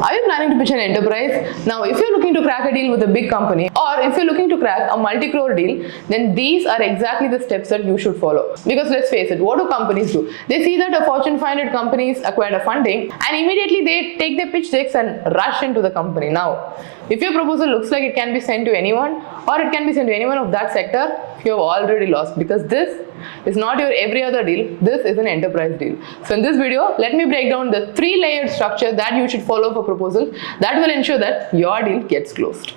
Are you planning to pitch an enterprise? Now, if you're looking to crack a deal with a big company, or if you're looking to crack a multi-crore deal, then these are exactly the steps that you should follow. Because let's face it, what do companies do? They see that a Fortune 500 companies acquired a funding, and immediately they take their pitch decks and rush into the company. Now, if your proposal looks like it can be sent to anyone, or it can be sent to anyone of that sector, you have already lost, because this is not your every other deal. This is an enterprise deal. So in this video, let me break down the 3-layered structure that you should follow for proposal that will ensure that your deal gets closed.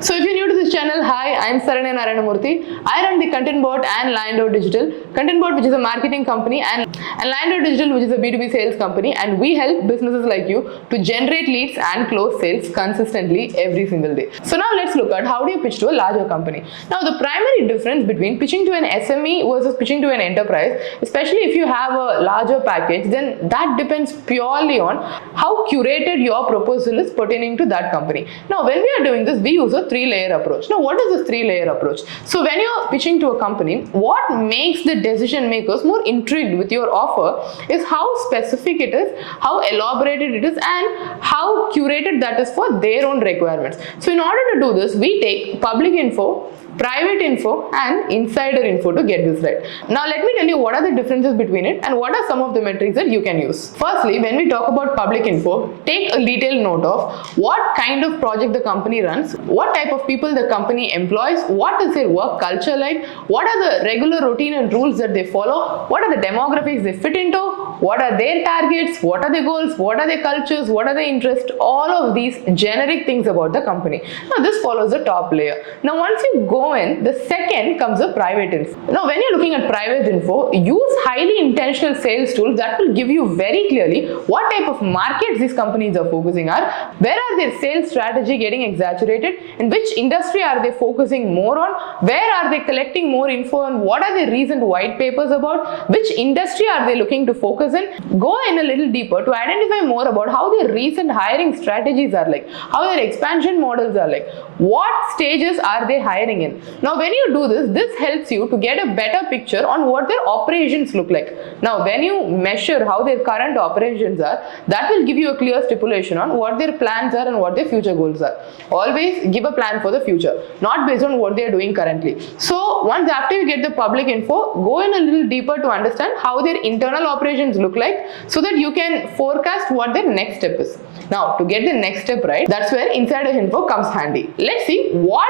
So if you're new to this channel, hi, I'm Saranya Narayanamurthy. I run the Content Bot and Lion Digital. Content Bot, which is a marketing company, and Lion Digital, which is a B2B sales company, and we help businesses like you to generate leads and close sales consistently every single day. So now let's look at how do you pitch to a larger company. Now the primary difference between pitching to an SME versus pitching to an enterprise, especially if you have a larger package, then that depends purely on how curated your proposal is pertaining to that company. Now when we are doing this, we use a 3-layer approach. Now what is this 3-layer approach? So when you're pitching to a company, what makes the decision makers more intrigued with your offer is how specific it is, how elaborated it is, and how curated that is for their own requirements. So in order to do this, we take public info, private info, and insider info to get this right. Now let me tell you what are the differences between it and what are some of the metrics that you can use. Firstly, when we talk about public info, take a detailed note of what kind of project the company runs, what type of people the company employs, what is their work culture like, what are the regular routine and rules that they follow, what are the demographics they fit into, what are their targets, what are their goals, what are their cultures, what are their interests, all of these generic things about the company. Now this follows the top layer. Now once you go in, the second comes the private info. Now when you're looking at private info, use highly intentional sales tools that will give you very clearly what type of markets these companies are focusing on, where are their sales strategy getting exaggerated, in which industry are they focusing more on, where are they collecting more info, and what are their recent white papers about, which industry are they looking to focus in. Go in a little deeper to identify more about how their recent hiring strategies are like, how their expansion models are like, what stages are they hiring in. Now when you do this, this helps you to get a better picture on what their operations look like. Now when you measure how their current operations are, that will give you a clear stipulation on what their plans are and what their future goals are. Always give a plan for the future, not based on what they are doing currently. So once after you get the public info, go in a little deeper to understand how their internal operations look like so that you can forecast what their next step is. Now to get the next step right, that's where insider info comes handy. Let's see what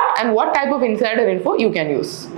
type of insider info you can use.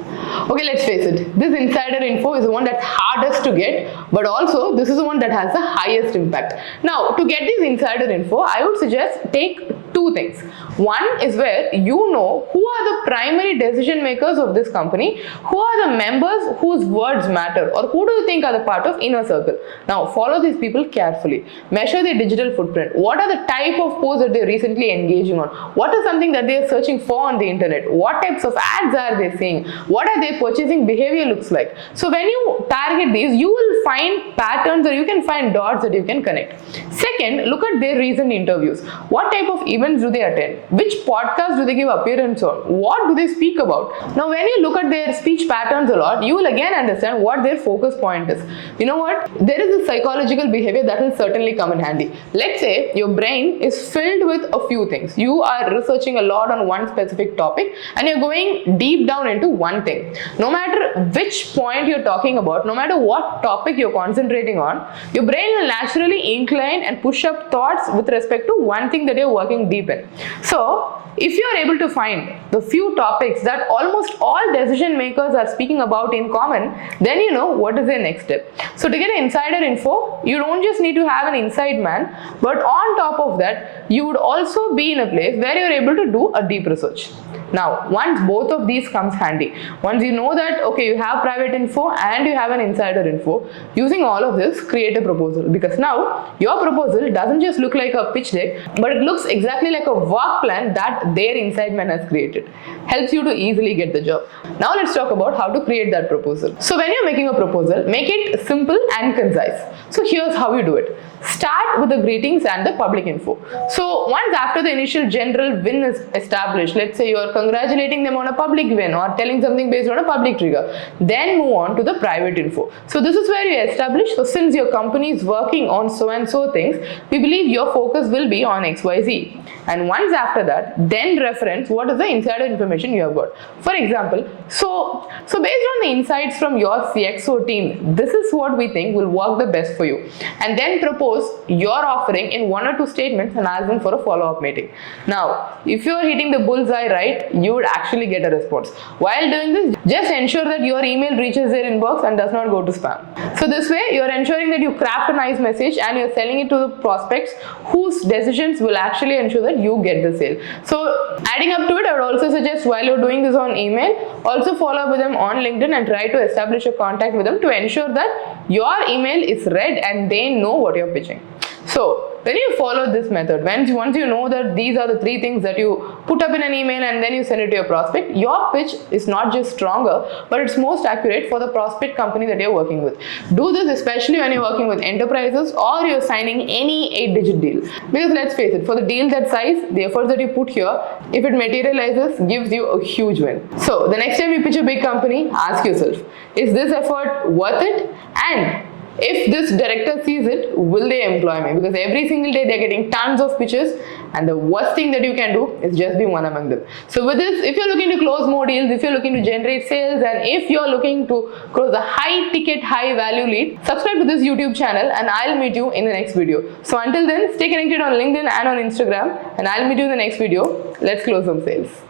Okay, let's face it, this insider info is the one that's hardest to get, but also this is the one that has the highest impact. Now to get this insider info, I would suggest take 2 things. One is where you know who are the primary decision makers of this company, who are the members whose words matter, or who do you think are the part of inner circle. Now follow these people carefully. Measure their digital footprint. What are the type of posts that they're recently engaging on? What is something that they're searching for on the internet? What types of ads are they seeing? What are their purchasing behavior looks like? So when you target these, you will find patterns, or you can find dots that you can connect. Second, look at their recent interviews. What type of events do they attend? Which podcast do they give appearance on? What do they speak about? Now when you look at their speech patterns a lot, you will again understand what their focus point is. You know what? There is a psychological behavior that will certainly come in handy. Let's say your brain is filled with a few things. You are researching a lot on one specific topic and you're going deep down into one thing. No matter which point you're talking about, no matter what topic you're concentrating on, your brain will naturally incline and push up thoughts with respect to one thing that you're working deep in. So if you are able to find the few topics that almost all decision makers are speaking about in common, then you know what is their next step. So to get insider info, you don't just need to have an inside man, but on top of that, you would also be in a place where you're able to do a deep research. Now, once both of these comes handy, once you know that, okay, you have private info and you have an insider info, using all of this, create a proposal. Because now, your proposal doesn't just look like a pitch deck, but it looks exactly like a work plan that that their inside man has created. Helps you to easily get the job. Now let's talk about how to create that proposal. So when you're making a proposal, make it simple and concise. So here's how you do it. Start with the greetings and the public info. So once after the initial general win is established, let's say you're congratulating them on a public win or telling something based on a public trigger, then move on to the private info. So this is where you establish, so since your company is working on so and so things, we believe your focus will be on XYZ. And once after that, then reference what is the insider information you have got. For example, so based on the insights from your CXO team, this is what we think will work the best for you. And then propose your offering in 1 or 2 statements and ask them for a follow-up meeting. Now, if you're hitting the bullseye right, you would actually get a response. While doing this, just ensure that your email reaches their inbox and does not go to spam. So this way, you're ensuring that you craft a nice message and you're selling it to the prospects whose decisions will actually ensure that you get the sale. So adding up to it, I would also suggest while you're doing this on email, also follow up with them on LinkedIn and try to establish a contact with them to ensure that your email is read and they know what you're pitching. So when you follow this method, once you know that these are the 3 things that you put up in an email and then you send it to your prospect, your pitch is not just stronger, but it's most accurate for the prospect company that you're working with. Do this especially when you're working with enterprises or you're signing any 8-digit deal. Because let's face it, for the deal that size, the efforts that you put here, if it materializes, gives you a huge win. So the next time you pitch a big company, ask yourself, is this effort worth it? And if this director sees it, will they employ me? Because every single day they're getting tons of pitches and the worst thing that you can do is just be one among them. So with this, if you're looking to close more deals, if you're looking to generate sales, and if you're looking to close a high ticket, high value lead, subscribe to this YouTube channel and I'll meet you in the next video. So until then, stay connected on LinkedIn and on Instagram and I'll meet you in the next video. Let's close some sales.